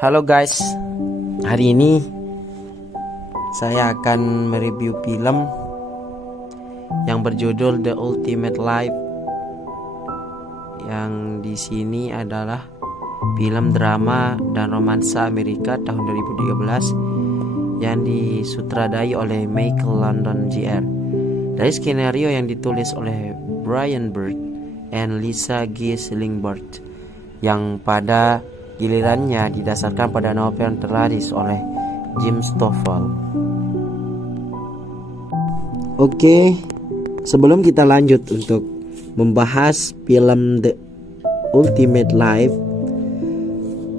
Halo guys, hari ini saya akan mereview film yang berjudul The Ultimate Life. Yang di sini adalah film drama dan romansa Amerika tahun 2013 yang disutradai oleh Michael London Jr. Dari skenario yang ditulis oleh Brian Bird and Lisa G. Shillingburg, yang pada gilirannya didasarkan pada novel yang terlaris oleh Jim Stovall. Oke, sebelum kita lanjut untuk membahas film The Ultimate Life,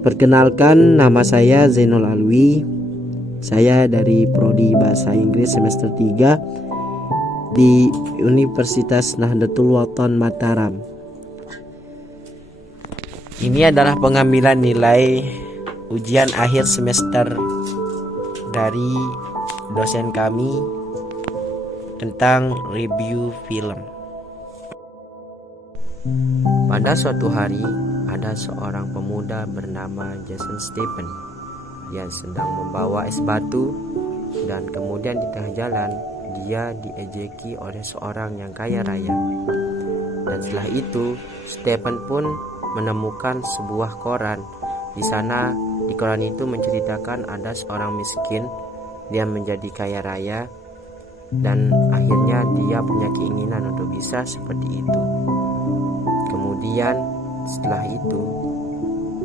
perkenalkan, nama saya Zainul Alwi. Saya dari Prodi Bahasa Inggris semester 3 di Universitas Nahdlatul Ulama Mataram. Ini adalah pengambilan nilai ujian akhir semester dari dosen kami tentang review film. Pada suatu hari, ada seorang pemuda bernama Jason Stephen yang sedang membawa es batu, dan kemudian di tengah jalan dia diejeki oleh seorang yang kaya raya. Dan setelah itu, Stephen pun menemukan sebuah koran. Di sana, di koran itu menceritakan ada seorang miskin, dia menjadi kaya raya, dan akhirnya dia punya keinginan untuk bisa seperti itu. Kemudian setelah itu,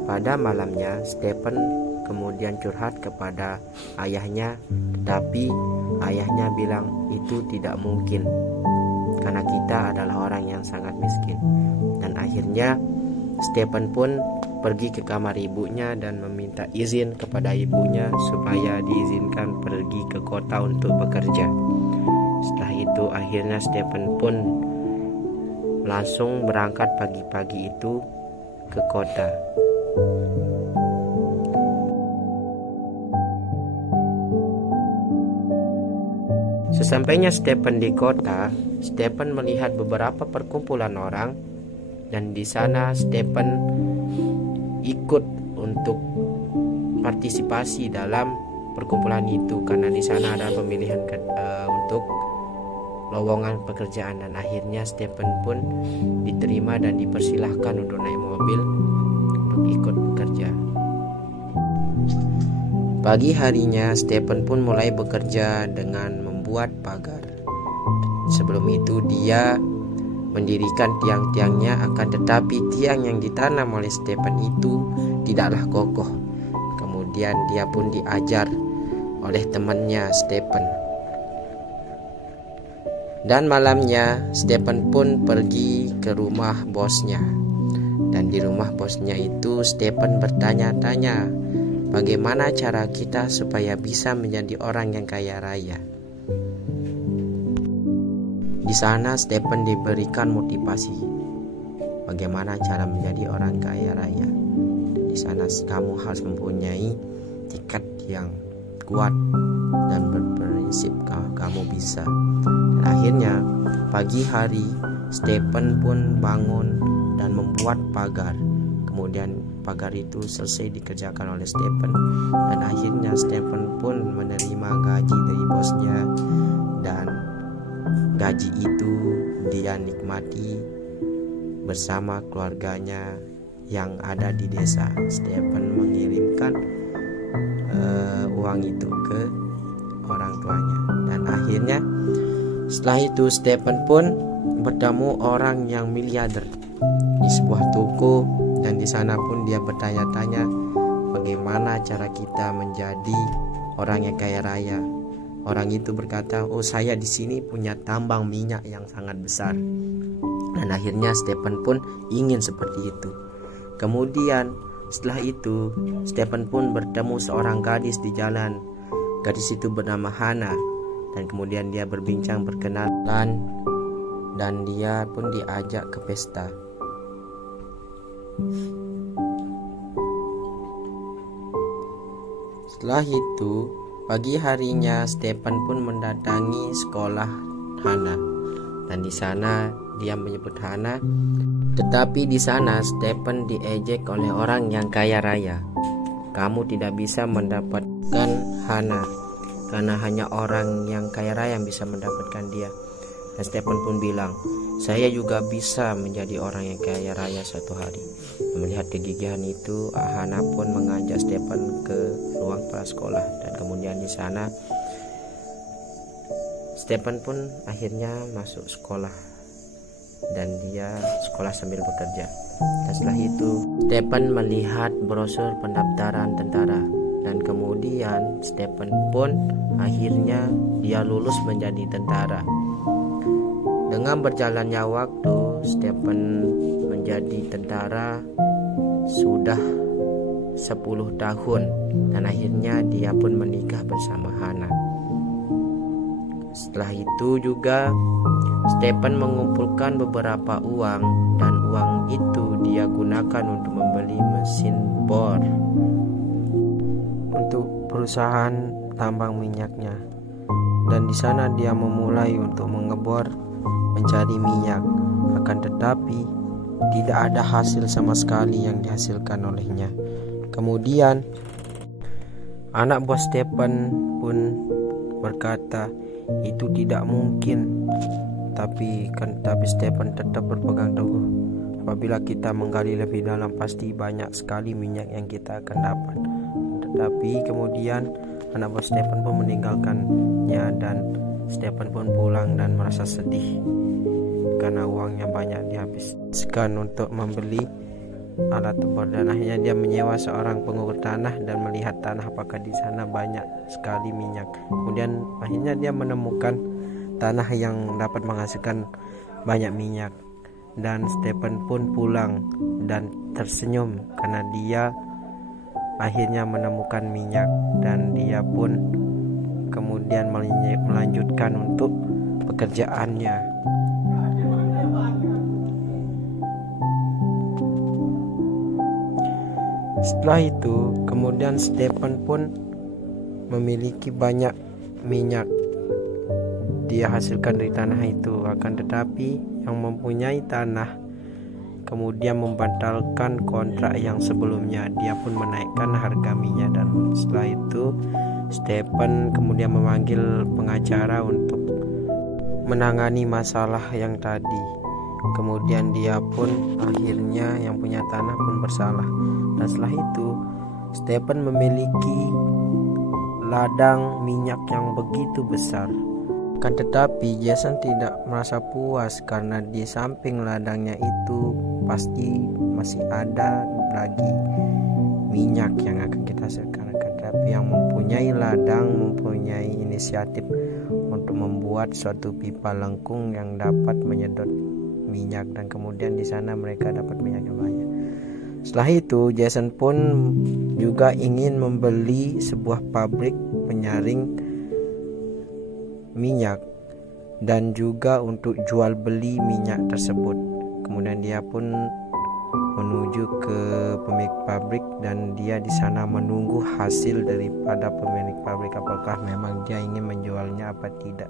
pada malamnya Stephen kemudian curhat kepada ayahnya, tetapi ayahnya bilang itu tidak mungkin karena kita adalah orang yang sangat miskin. Dan akhirnya Stephen pun pergi ke kamar ibunya dan meminta izin kepada ibunya supaya diizinkan pergi ke kota untuk bekerja. Setelah itu akhirnya Stephen pun langsung berangkat pagi-pagi itu ke kota. Sesampainya Stephen di kota, Stephen melihat beberapa perkumpulan orang, dan di sana Stephen ikut untuk partisipasi dalam perkumpulan itu karena di sana ada pemilihan untuk lowongan pekerjaan, dan akhirnya Stephen pun diterima dan dipersilahkan untuk naik mobil untuk ikut bekerja. Pagi harinya Stephen pun mulai bekerja dengan membuat pagar. Sebelum itu dia mendirikan tiang-tiangnya, akan tetapi tiang yang ditanam oleh Stephen itu tidaklah kokoh. Kemudian dia pun diajar oleh temannya Stephen. Dan malamnya Stephen pun pergi ke rumah bosnya. Dan di rumah bosnya itu Stephen bertanya-tanya, bagaimana cara kita supaya bisa menjadi orang yang kaya raya. Di sana Stephen diberikan motivasi bagaimana cara menjadi orang kaya raya. Di sana kamu harus mempunyai tekad yang kuat dan berprinsip kamu bisa. Dan akhirnya pagi hari Stephen pun bangun dan membuat pagar. Kemudian pagar itu selesai dikerjakan oleh Stephen, dan akhirnya Stephen pun menerima gaji dari bosnya, dan gaji itu dia nikmati bersama keluarganya yang ada di desa. Stephen mengirimkan uang itu ke orang tuanya, dan akhirnya setelah itu Stephen pun bertemu orang yang miliarder di sebuah toko, dan di sana pun dia bertanya-tanya bagaimana cara kita menjadi orang yang kaya raya. Orang itu berkata, oh saya di sini punya tambang minyak yang sangat besar. Dan akhirnya Stephen pun ingin seperti itu. Kemudian setelah itu Stephen pun bertemu seorang gadis di jalan. Gadis itu bernama Hannah, dan kemudian dia berbincang, berkenalan, dan dia pun diajak ke pesta. Setelah itu pagi harinya Stephen pun mendatangi sekolah Hannah, dan di sana dia menyebut Hannah. Tetapi di sana Stephen diejek oleh orang yang kaya raya. kamu tidak bisa mendapatkan Hana, karena hanya orang yang kaya raya yang bisa mendapatkan dia. Dan Stephen pun bilang, saya juga bisa menjadi orang yang kaya raya suatu hari. Melihat kegigihan itu, Hana pun mengajak Stephen ke ruang prasekolah, dan kemudian di sana Stephen pun akhirnya masuk sekolah, dan dia sekolah sambil bekerja. Dan setelah itu Stephen melihat brosur pendaftaran tentara, dan kemudian Stephen pun akhirnya dia lulus menjadi tentara. Dengan berjalannya waktu, Stephen menjadi tentara sudah 10 tahun, dan akhirnya dia pun menikah bersama Hana. Setelah itu juga Stephen mengumpulkan beberapa uang, dan uang itu dia gunakan untuk membeli mesin bor untuk perusahaan tambang minyaknya. Dan di sana dia memulai untuk mengebor mencari minyak. Akan tetapi tidak ada hasil sama sekali yang dihasilkan olehnya. Kemudian anak buah Stephen pun berkata, itu tidak mungkin. Tapi Stephen tetap berpegang teguh. Apabila kita menggali lebih dalam, pasti banyak sekali minyak yang kita akan dapat. Tetapi kemudian anak buah Stephen pun meninggalkannya, dan Stephen pun pulang dan merasa sedih karena uangnya banyak dihabiskan untuk membeli alat tebor. Dan akhirnya dia menyewa seorang pengukur tanah dan melihat tanah apakah di sana banyak sekali minyak. Kemudian akhirnya dia menemukan tanah yang dapat menghasilkan banyak minyak, dan Stephen pun pulang dan tersenyum karena dia akhirnya menemukan minyak, dan dia pun kemudian melanjutkan untuk pekerjaannya. Setelah itu kemudian Stephen pun memiliki banyak minyak dia hasilkan dari tanah itu. Akan tetapi yang mempunyai tanah kemudian membatalkan kontrak yang sebelumnya. Dia pun menaikkan harga minyak, dan setelah itu Stephen kemudian memanggil pengacara untuk menangani masalah yang tadi. Kemudian dia pun akhirnya yang punya tanah pun bersalah. Dan setelah itu Stephen memiliki ladang minyak yang begitu besar. Kan tetapi Jason tidak merasa puas, karena di samping ladangnya itu pasti masih ada lagi minyak yang akan kita hasilkan. Tetapi yang mempunyai ladang mempunyai inisiatif untuk membuat suatu pipa lengkung yang dapat menyedot minyak, dan kemudian di sana mereka dapat minyak yang banyak. Setelah itu Jason pun juga ingin membeli sebuah pabrik penyaring minyak dan juga untuk jual beli minyak tersebut. Kemudian dia pun menuju ke pemilik pabrik, dan dia di sana menunggu hasil daripada pemilik pabrik, apakah memang dia ingin menjualnya apa tidak.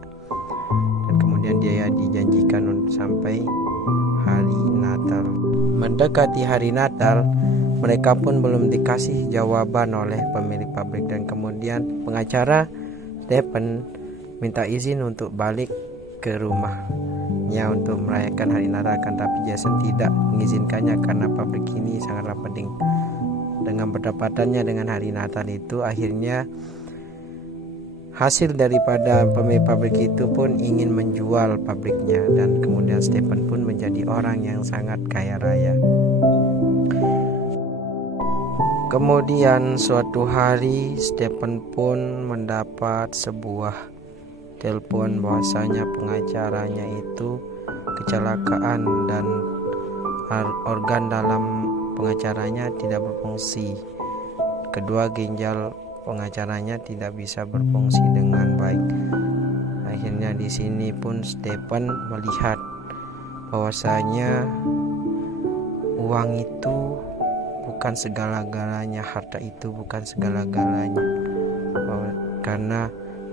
Dan kemudian dia dijanjikan untuk sampai hari Natal. Mendekati hari Natal, mereka pun belum dikasih jawaban oleh pemilik pabrik, dan kemudian pengacara Stephen minta izin untuk balik ke rumahnya untuk merayakan hari Natal. Kan tapi Jason tidak mengizinkannya karena pabrik ini sangatlah penting. Dengan berdepatannya dengan hari Natal itu, akhirnya hasil daripada pemilik pabrik itu pun ingin menjual pabriknya, dan kemudian Stephen pun menjadi orang yang sangat kaya raya. Kemudian suatu hari Stephen pun mendapat sebuah telepon bahwasanya pengacaranya itu kecelakaan dan organ dalam pengacaranya tidak berfungsi. Kedua ginjal pengacaranya tidak bisa berfungsi dengan baik. Akhirnya di sini pun Stephen melihat bahwasanya uang itu bukan segala-galanya, harta itu bukan segala-galanya, karena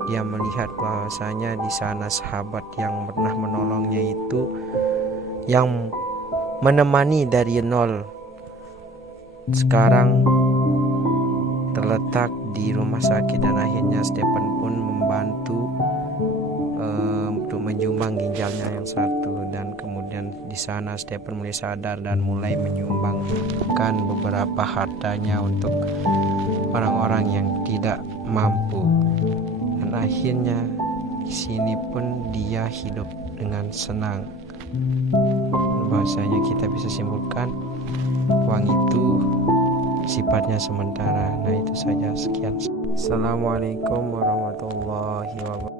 dia melihat bahwasanya di sana sahabat yang pernah menolongnya itu, yang menemani dari nol, sekarang terletak di rumah sakit, dan akhirnya Stephen pun membantu untuk menyumbang ginjalnya yang satu. Dan kemudian di sana Stephen mulai sadar dan mulai menyumbangkan beberapa hartanya untuk orang-orang yang tidak mampu. Dan akhirnya di sini pun dia hidup dengan senang. Bahwasanya kita bisa simpulkan uang itu sifatnya sementara. Nah, itu saja, sekian. Assalamualaikum warahmatullahi wabarakatuh.